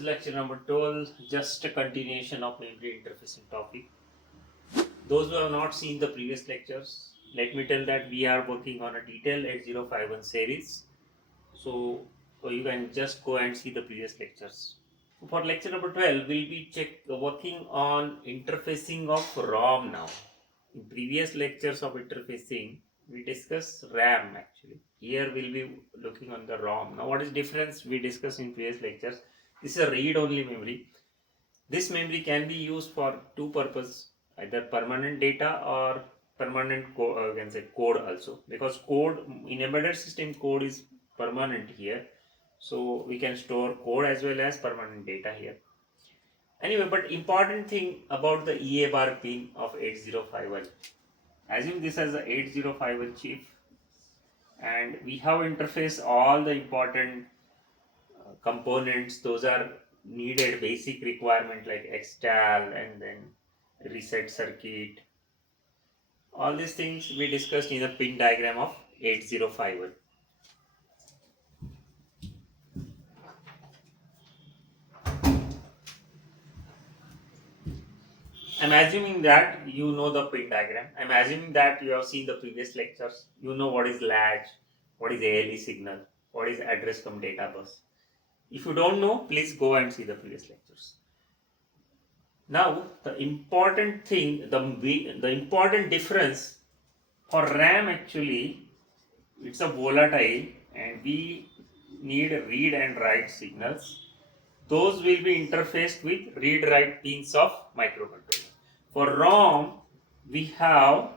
is lecture number 12, just a continuation of memory interfacing topic. Those who have not seen the previous lectures, let me tell that we are working on a detailed 8051 series. So you can just go and see the previous lectures. For lecture number 12, we'll be working on interfacing of ROM now. In previous lectures of interfacing, we discussed RAM actually. Here we'll be looking on the ROM. Now what is difference we discussed in previous lectures? This is a read-only memory. This memory can be used for two purposes, either permanent data or permanent code also. Because code in embedded system code is permanent here. So we can store code as well as permanent data here. Anyway, but important thing about the EA bar pin of 8051. Assume this as a 8051 chip, and we have interface all the important components. Those are needed basic requirement like extal and then reset circuit. All these things we discussed in the pin diagram of 8051. I'm assuming that you know the pin diagram. I'm assuming that you have seen the previous lectures. You know what is latch, what is ALE signal, what is address cum data bus. If you don't know, please go and see the previous lectures. Now, the important thing, the important difference for RAM actually, it's a volatile and we need read and write signals. Those will be interfaced with read-write pins of microcontroller. For ROM, we have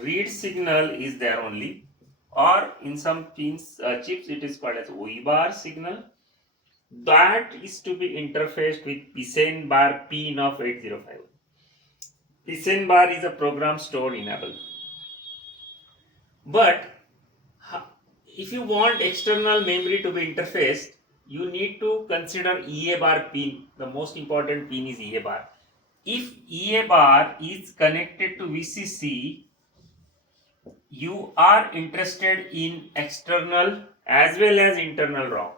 read signal is there only, or in some pins chips it is called as OE bar signal. That is to be interfaced with PSEN bar pin of 8051. PSEN bar is a program store enable. But if you want external memory to be interfaced, you need to consider EA bar pin. The most important pin is EA bar. If EA bar is connected to VCC, you are interested in external as well as internal ROM.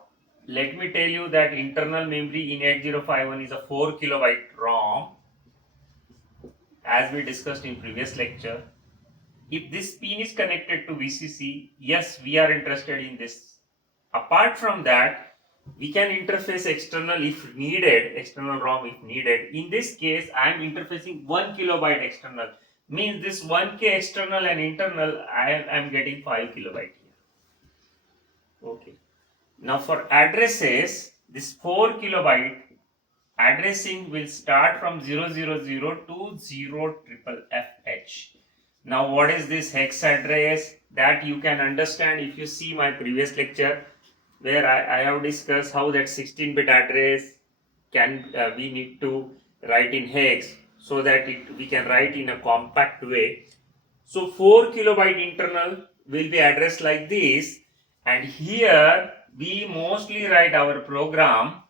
Let me tell you that internal memory in 8051 is a 4 kilobyte ROM, as we discussed in previous lecture. If this pin is connected to VCC, yes, we are interested in this. Apart from that, we can interface external if needed, external ROM if needed. In this case, I am interfacing 1 kilobyte external. Means this 1K external and internal, I am getting 5 kilobyte here. Okay. Now for addresses, this 4 kilobyte addressing will start from 000 to 0FFH. Now what is this hex address? That you can understand if you see my previous lecture, where I have discussed how that 16-bit address can we need to write in hex so that we can write in a compact way. So 4 kilobyte internal will be addressed like this, and here we mostly write our program,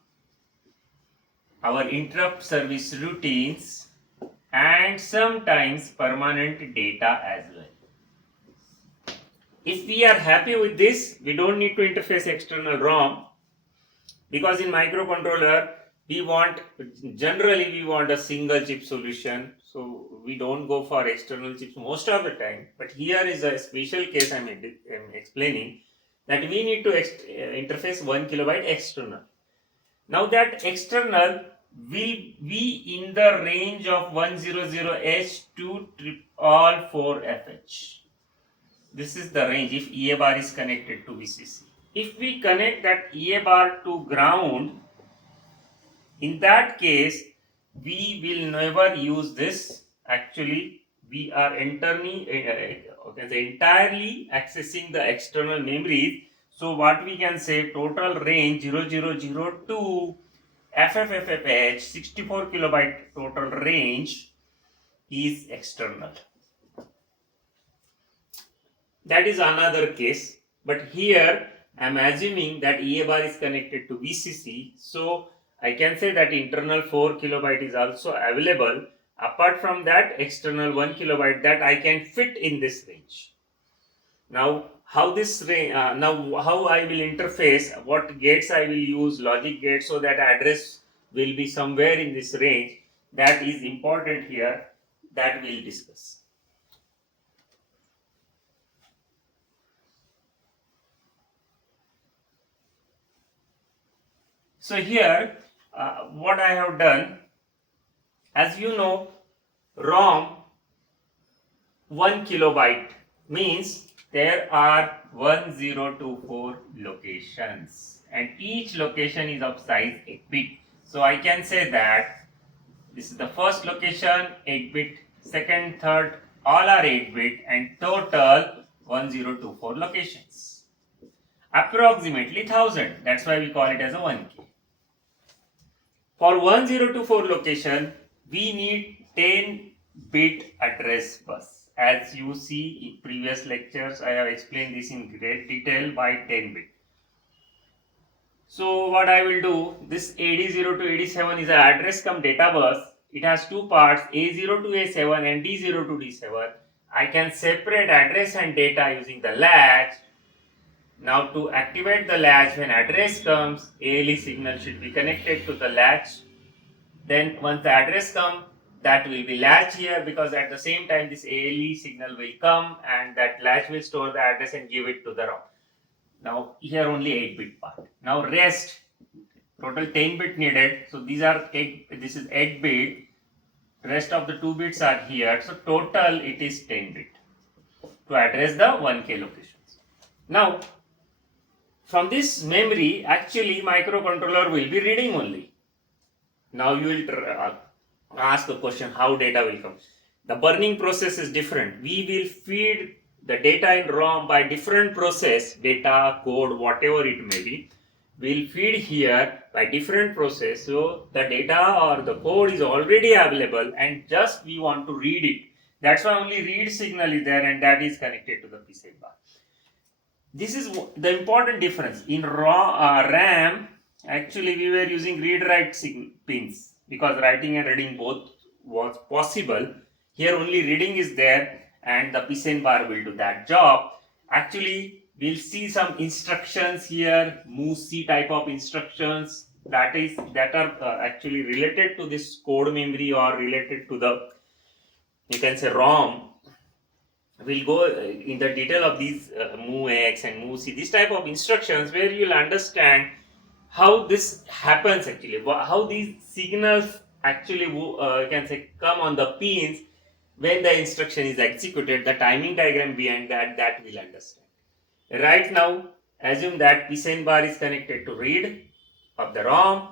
our interrupt service routines, and sometimes permanent data as well. If we are happy with this, we don't need to interface external ROM, because in microcontroller generally we want a single chip solution, so we don't go for external chips most of the time. But here is a special case I am explaining, that we need to interface 1 kilobyte external. Now that external will be in the range of 100H to 4FH. This is the range if EA bar is connected to VCC. If we connect that EA bar to ground, in that case, we will never use this. Actually, we are entirely accessing the external memory. So what we can say, total range 0002 FFFH 64 kilobyte total range is external. That is another case, but here I am assuming that EA bar is connected to VCC, so I can say that internal 4 kilobyte is also available. Apart from that, external 1 kilobyte that I can fit in this range. Now, how this now how I will interface, what gates I will use, logic gates, so that address will be somewhere in this range. That is important here, that we'll discuss. So here what I have done, as you know, ROM 1 kilobyte means there are 1024 locations, and each location is of size 8 bit. So I can say that this is the first location 8 bit, second, third, all are 8 bit, and total 1024 locations. Approximately 1000. That's why we call it as a 1K. For 1024 location, we need 10 bit address bus. As you see in previous lectures, I have explained this in great detail by 10 bit. So what I will do, this AD0 to AD7 is an address cum data bus. It has two parts, A0 to A7 and D0 to D7. I can separate address and data using the latch. Now to activate the latch, when address comes, ALE signal should be connected to the latch. Then once the address comes, that will be latch here, because at the same time this ALE signal will come and that latch will store the address and give it to the ROM. Now here only 8 bit part. Now rest, total 10 bit needed. So these are 8, this is 8 bit. Rest of the 2 bits are here. So total it is 10 bit to address the 1K locations. Now from this memory, actually microcontroller will be reading only. Now you will ask the question, how data will come? The burning process is different. We will feed the data in ROM by different process, data, code, whatever it may be. We'll feed here by different process. So the data or the code is already available and just we want to read it. That's why only read signal is there, and that is connected to the PCI bar. This is the important difference. In RAM, actually we were using read-write pins because writing and reading both was possible. Here only reading is there and the PCI bar will do that job. Actually, we'll see some instructions here, MOVC type of instructions that are actually related to this code memory or related to the, you can say, ROM. We'll go in the detail of these MOVX and MOVC, this type of instructions, where you'll understand how this happens actually, how these signals actually you can say come on the pins when the instruction is executed, the timing diagram behind that we'll understand. Right now, assume that PCI bar is connected to read of the ROM,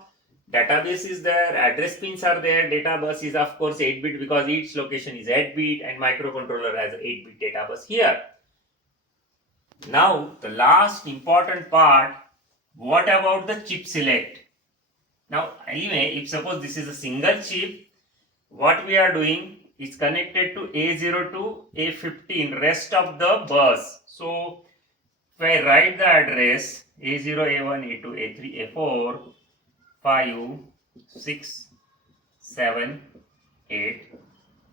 database is there, address pins are there, data bus is of course 8 bit because each location is 8 bit and microcontroller has 8 bit data bus here. Now the last important part, what about the chip select? Now anyway, if suppose this is a single chip, what we are doing is connected to A0 to A15, rest of the bus. So if I write the address A0, A1, A2, A3, A4, 5, 6, 7, 8,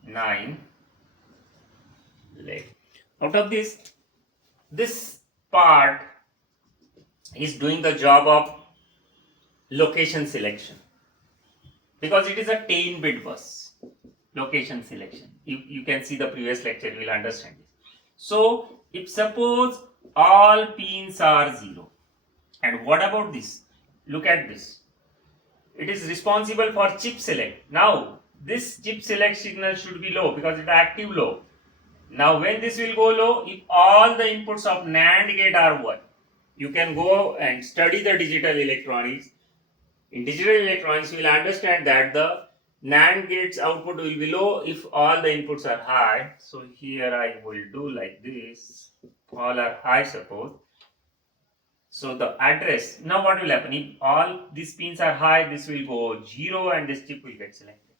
9, left. Out of this part is doing the job of location selection because it is a 10 bit bus. Location selection. You can see the previous lecture, you will understand this. So if suppose all pins are 0, and what about this? Look at this. It is responsible for chip select. Now this chip select signal should be low because it is active low. Now when this will go low, if all the inputs of NAND gate are 1, you can go and study the digital electronics. In digital electronics, you will understand that the NAND gate's output will be low if all the inputs are high. So here I will do like this, all are high suppose. So the address, now what will happen? If all these pins are high, this will go 0 and this chip will get selected.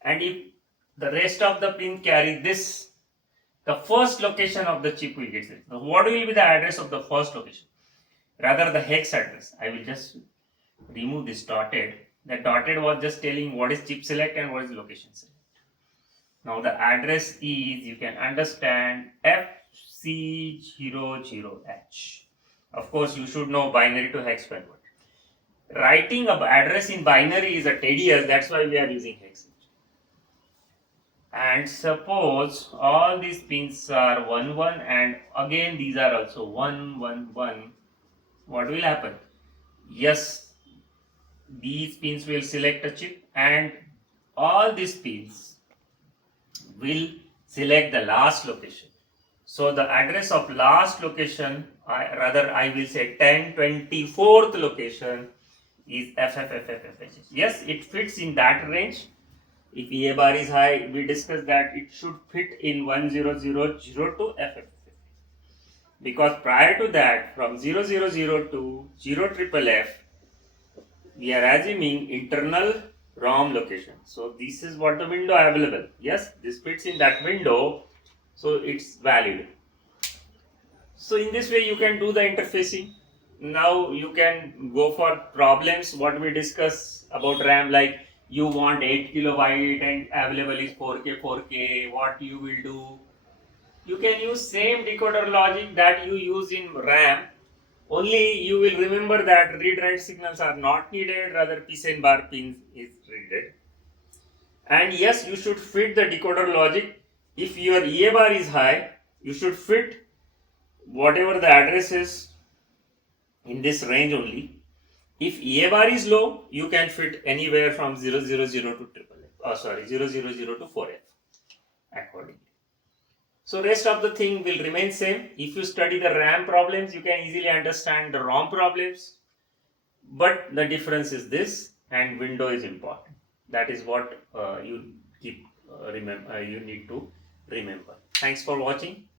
And if the rest of the pin carry this, the first location of the chip will get selected. Now what will be the address of the first location? Rather the hex address. I will just remove this dotted. The dotted was just telling what is chip select and what is location select. Now the address is, you can understand, F C00H. Of course, you should know binary to hex converter. Writing an address in binary is a tedious, that's why we are using hex. And suppose all these pins are 1 1 and again these are also 1 1 1. What will happen? Yes, these pins will select a chip and all these pins will select the last location. So the address of last location, I will say 1024th location is FFFFFH. Yes, it fits in that range. If EA bar is high, we discussed that it should fit in 10000 to FFFF. Because prior to that, from 000 to 0FFF, we are assuming internal ROM location. So this is what the window available. Yes, this fits in that window, so it's valid. So in this way you can do the interfacing. Now you can go for problems what we discuss about RAM, like you want 8 kilobyte and available is 4K, what you will do? You can use same decoder logic that you use in RAM, only you will remember that read write signals are not needed, rather PCN bar pin is needed. And yes, you should fit the decoder logic. If your EA bar is high, you should fit whatever the address is in this range only. If EA bar is low, you can fit anywhere from 000 to 000 to 4F accordingly. So rest of the thing will remain same. If you study the RAM problems, you can easily understand the ROM problems. But the difference is this, and window is important. That is what you need to remember. Thanks for watching.